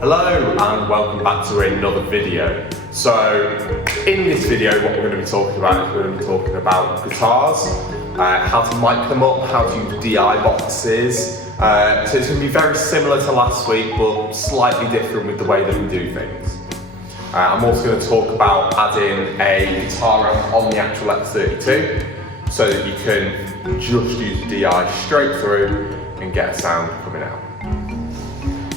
Hello and welcome back to another video. So in this video what we're going to be talking about is we're going to be talking about guitars, how to mic them up, how to use DI boxes. So it's going to be very similar to last week but slightly different with the way that we do things. I'm also going to talk about adding a guitar amp on the actual X32 so that you can just use DI straight through and get a sound coming out.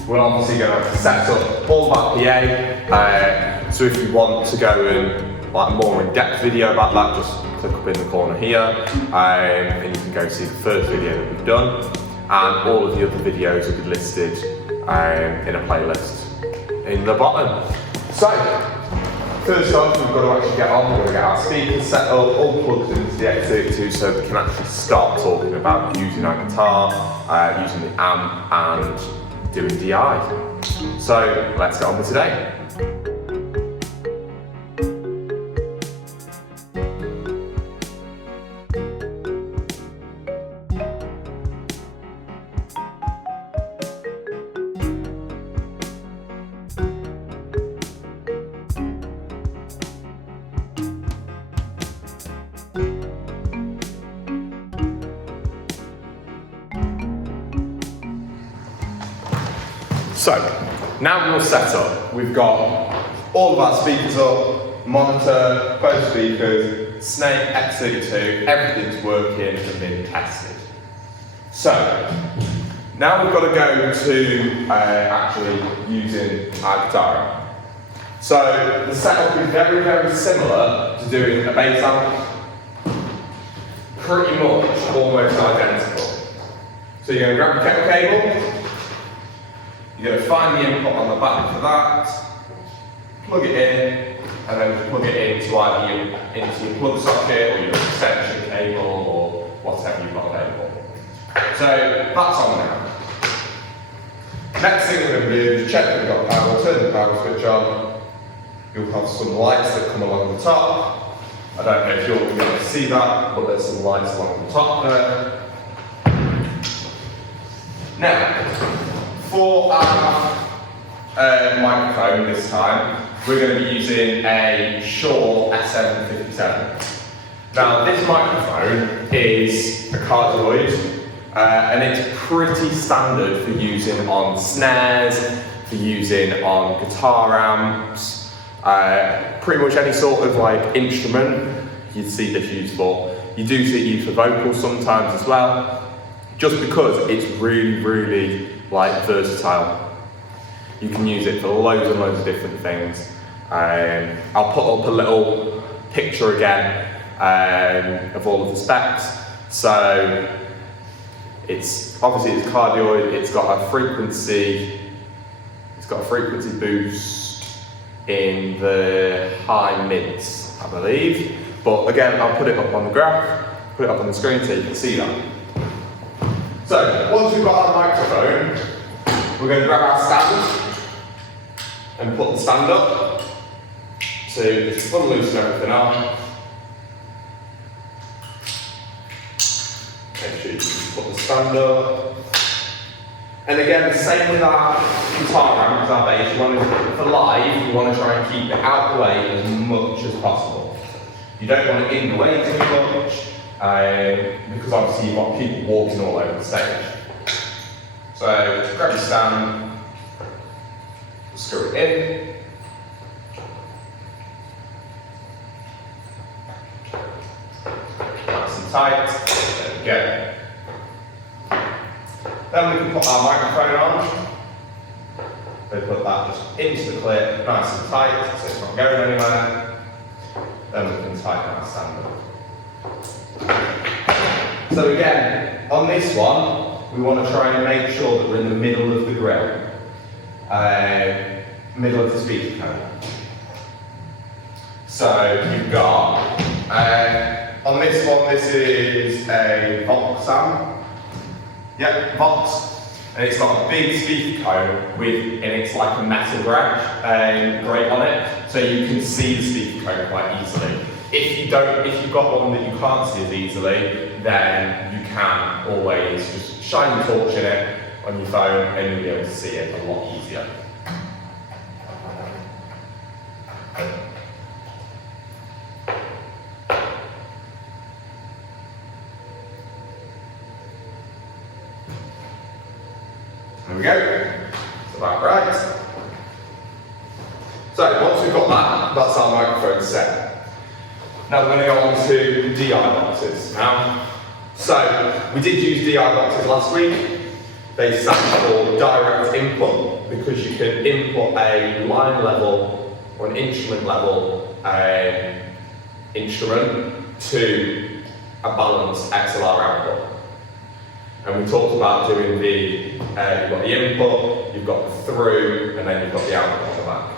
We're obviously going to set up all of our PA, so if you want to go and like a more in-depth video about that, just click up in the corner here, and you can go see the first video that we've done, and all of the other videos will be listed in a playlist in the bottom. So, first off, we've got to actually get on. We're going to get our speakers set up, all plugged into the X32 so we can actually start talking about using our guitar, using the amp, and doing DI. So let's get on with today. So, now we're set up. We've got all of our speakers up, monitor, both speakers, Snake, X32, everything's working and been tested. So, now we've got to go to actually using our guitar. So, the setup is very, very similar to doing a bass amp. Pretty much almost identical. So you're going to grab your kettle cable. You're going to find the input on the back of that, plug it in, and then just plug it into either your plug socket or your extension cable or whatever you've got available. So that's on now. Next thing we're going to do is check that we've got power, turn the power switch on. You'll have some lights that come along the top. I don't know if you're going to be able to see that, but there's some lights along the top there. Now, for our microphone this time, we're going to be using a Shure SM57. Now this microphone is a cardioid and it's pretty standard for using on snares, for using on guitar amps, pretty much any sort of like instrument you'd see this used for. You do see it used for vocals sometimes as well, just because it's really like versatile. You can use it for loads and loads of different things. I'll put up a little picture again of all of the specs. So it's obviously it's cardioid. It's got a frequency boost in the high mids, I believe. But again, I'll put it up on the graph, put it up on the screen so you can see that. So, once we've got our microphone, we're going to grab our stand and put the stand up. So, just unloosen everything up. Make sure you put the stand up. And again, the same with our guitar amp, with our bass. For live, you want to try and keep it out of the way as much as possible. You don't want it in the way too much. Because obviously you've got people walking all over the stage. So grab your stand, screw it in, nice and tight, there we go. Then we can put our microphone on. We put that just into the clip, nice and tight, so it's not going anywhere. Then we can tighten our stand up. So again, on this one, we want to try and make sure that we're in the middle of the grill, middle of the speaker cone. So you've got, on this one, this is a Vox amp. Yep, Vox. And it's got a big speaker cone and it's like a metal grate on it, so you can see the speaker cone quite easily. If you've got one that you can't see as easily, then you can always just shine your torch in it on your phone and you'll be able to see it a lot easier. about right. So once we've got that, that's our microphone set. Now we're going to go on to DI boxes now. So we did use DI boxes last week. They stand for direct input because you can input a line level or an instrument level instrument to a balanced XLR output. And we talked about doing you've got the input, you've got the through, and then you've got the output on the back.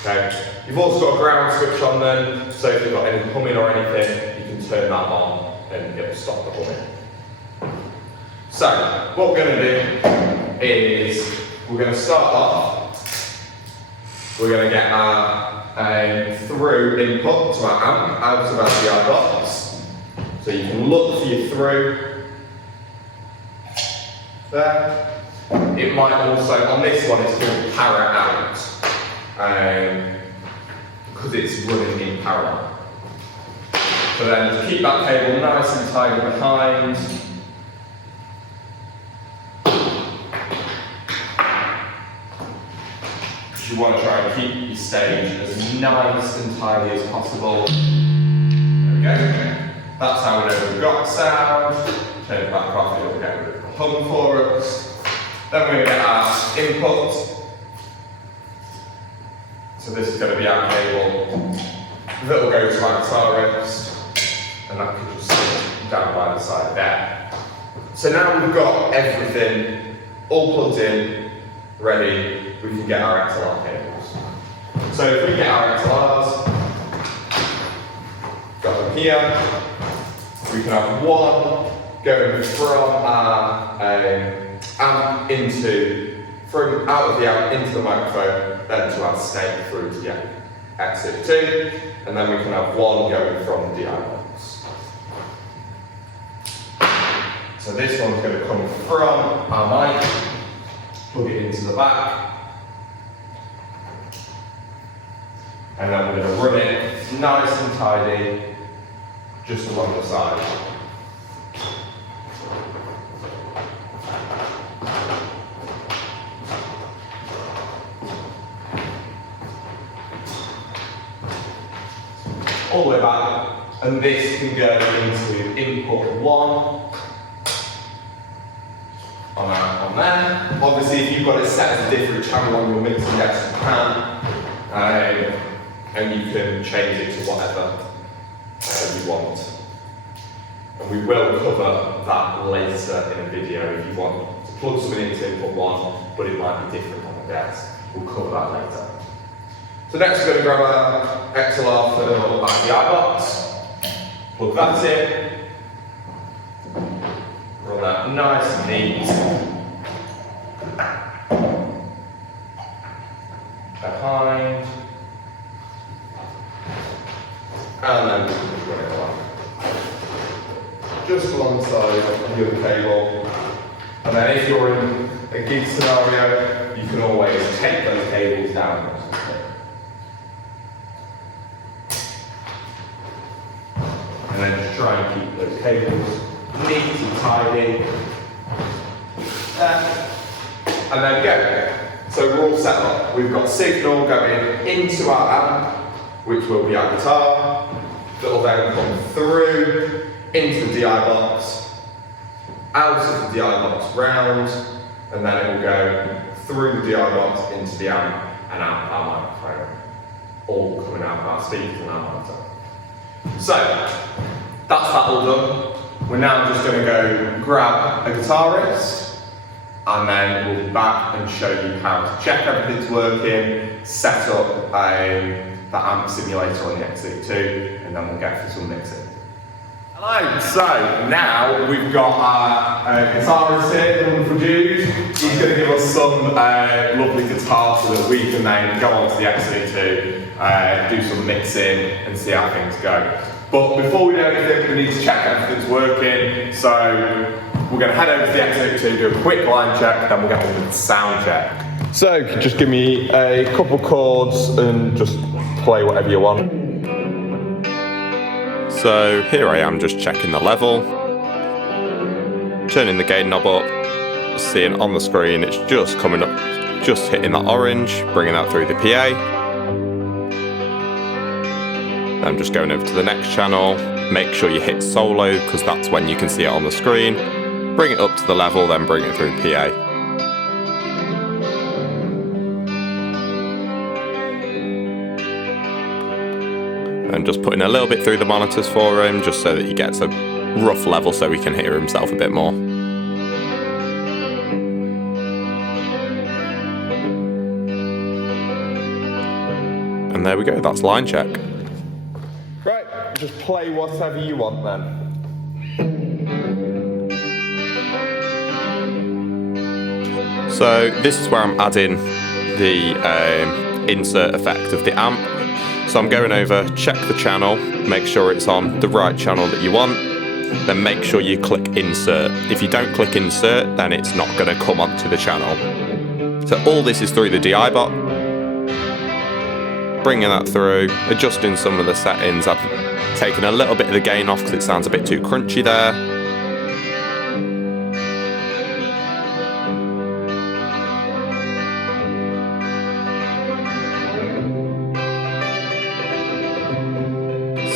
Okay? You've also got a ground switch on them, so if you've got any humming or anything, you can turn that on and it will stop the humming. So, what we're going to do is, we're going to start off, we're going to get our through input to our amp out of our DI box. So you can look for your through. There. It might also, on this one it's called power out, because it's running in parallel. So then just keep that cable nice and tidy behind. Because you want to try and keep your stage as nice and tidy as possible. There we go. That's how we know we've got sound. Turn it back off, it'll get rid of the hum for us. Then we're going to get our input. So this is going to be our cable that will go to our guitarist, and that could just sit down by the side there. So now we've got everything all plugged in, ready, we can get our XLR cables. So if we get our XLRs, got them here, we can have one going from our amp out of the amp into the microphone, then to our snake through to the exit 2, and then we can have one going from the DI box. So this one's going to come from our mic, plug it into the back, and then we're going to run it nice and tidy just along the side. All the way back, and this can go into input 1 on there. Obviously, if you've got it set as a different channel on your mixing desk, you can, and you can change it to whatever you want. And we will cover that later in a video if you want to plug something into input 1, but it might be different on the desk. We'll cover that later. So next we're going to grab our XLR for our DI box, plug that in, run that nice and neat behind, and then we can run it along. Just alongside the other cable, and then if you're in a gig scenario, you can always take those cables down. And then just try and keep those cables neat and tidy. And there we go. So we're all set up. We've got signal going into our amp, which will be our guitar, that will then come through into the DI box, out of the DI box round, and then it will go through the DI box into the amp and out our microphone. All coming out of our speakers and our monitor. So, that's that all done. We're now just going to go grab a guitarist, and then we'll be back and show you how to check everything's working, set up the amp simulator on the XLR, and then we'll get for some mixing. Hello, so now we've got our guitarist here, the wonderful Jude. He's going to give us some lovely guitar so that we can then go on to the XLR, do some mixing and see how things go. But before we do anything, we need to check everything's working. So we're going to head over to the XLR, do a quick line check, then we'll get on with the sound check. So just give me a couple chords and just play whatever you want. So here I am just checking the level, turning the gain knob up, seeing on the screen it's just coming up just hitting that orange, bringing that through the PA. Then just going over to the next channel, make sure you hit solo because that's when you can see it on the screen. Bring it up to the level, then bring it through PA. And just putting a little bit through the monitors for him, just so that he gets a rough level so he can hear himself a bit more. And there we go, that's line check. Right, just play whatever you want then. So this is where I'm adding the insert effect of the amp. So I'm going over, check the channel, make sure it's on the right channel that you want, then make sure you click insert. If you don't click insert, then it's not going to come onto the channel. So all this is through the DI bot. Bringing that through, adjusting some of the settings. I've taken a little bit of the gain off because it sounds a bit too crunchy there.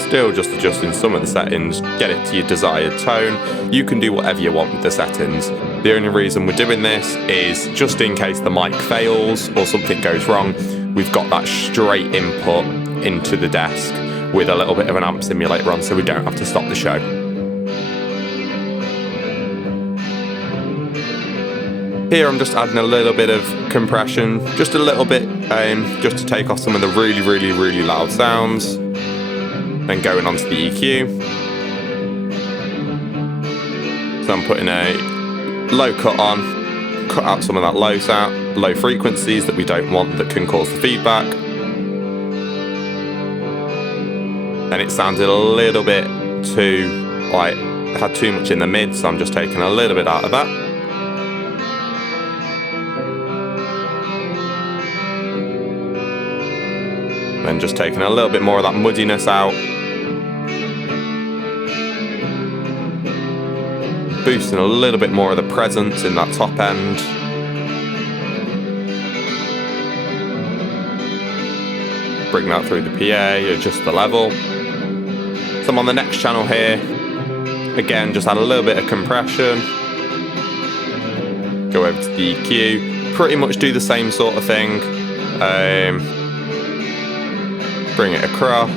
Still just adjusting some of the settings, get it to your desired tone. You can do whatever you want with the settings. The only reason we're doing this is just in case the mic fails or something goes wrong, we've got that straight input into the desk with a little bit of an amp simulator on so we don't have to stop the show. Here I'm just adding a little bit of compression, just a little bit, just to take off some of the really loud sounds. Then going on to the EQ. So I'm putting a low cut on, cut out some of that low frequencies that we don't want that can cause the feedback. And it sounded a little bit too, like, it had too much in the mid, so I'm just taking a little bit out of that. Then just taking a little bit more of that muddiness out. Boosting a little bit more of the presence in that top end. Bring that through the PA, adjust the level. So I'm on the next channel here. Again, just add a little bit of compression. Go over to the EQ. Pretty much do the same sort of thing. Bring it across,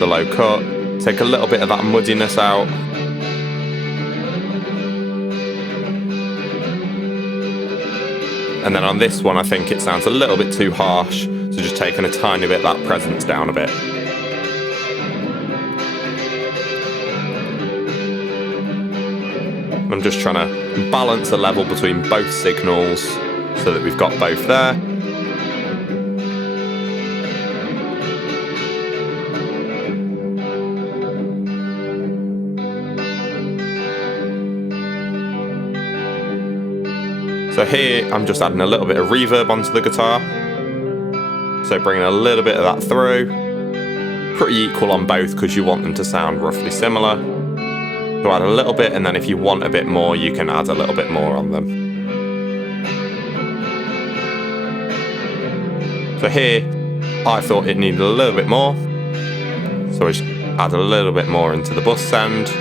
the low cut. Take a little bit of that muddiness out. And then on this one, I think it sounds a little bit too harsh, so just taking a tiny bit of that presence down a bit. I'm just trying to balance the level between both signals so that we've got both there. So here, I'm just adding a little bit of reverb onto the guitar. So bringing a little bit of that through. Pretty equal on both because you want them to sound roughly similar. So add a little bit, and then if you want a bit more, you can add a little bit more on them. So here, I thought it needed a little bit more. So I just add a little bit more into the bus send.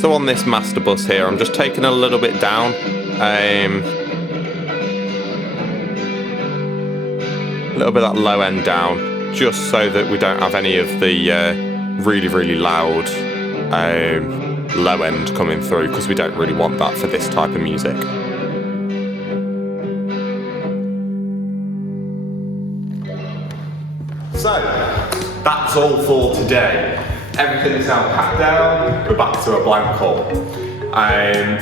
So on this master bus here, I'm just taking a little bit down. A little bit of that low end down, just so that we don't have any of the really loud low end coming through, because we don't really want that for this type of music. So, that's all for today. Everything's now packed down, we're back to a blank call.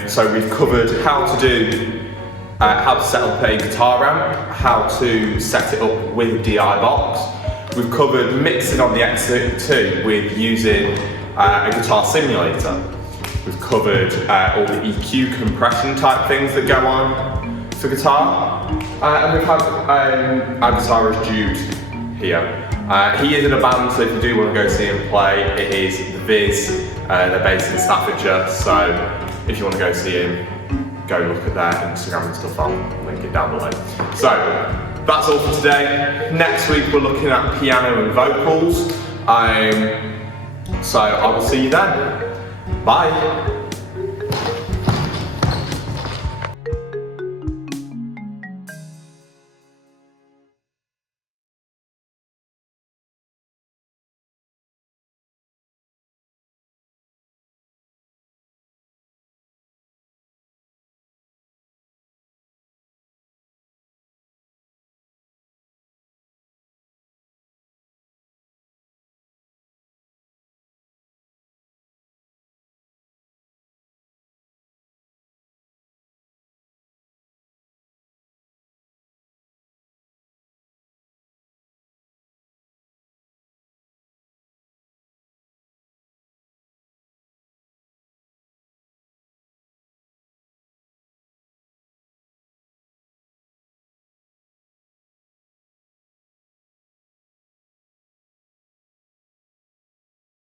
So we've covered how to set up a guitar amp, how to set it up with DI box. We've covered mixing on the X2 with using a guitar simulator. We've covered all the EQ compression type things that go on for guitar. And we've had our guitarist Jude here. He is in a band, so if you do want to go see him play, it is The Viz. They're based in Staffordshire, so if you want to go see him, go look at their Instagram and stuff. I'll link it down below. So that's all for today. Next week we're looking at piano and vocals. So I will see you then. Bye.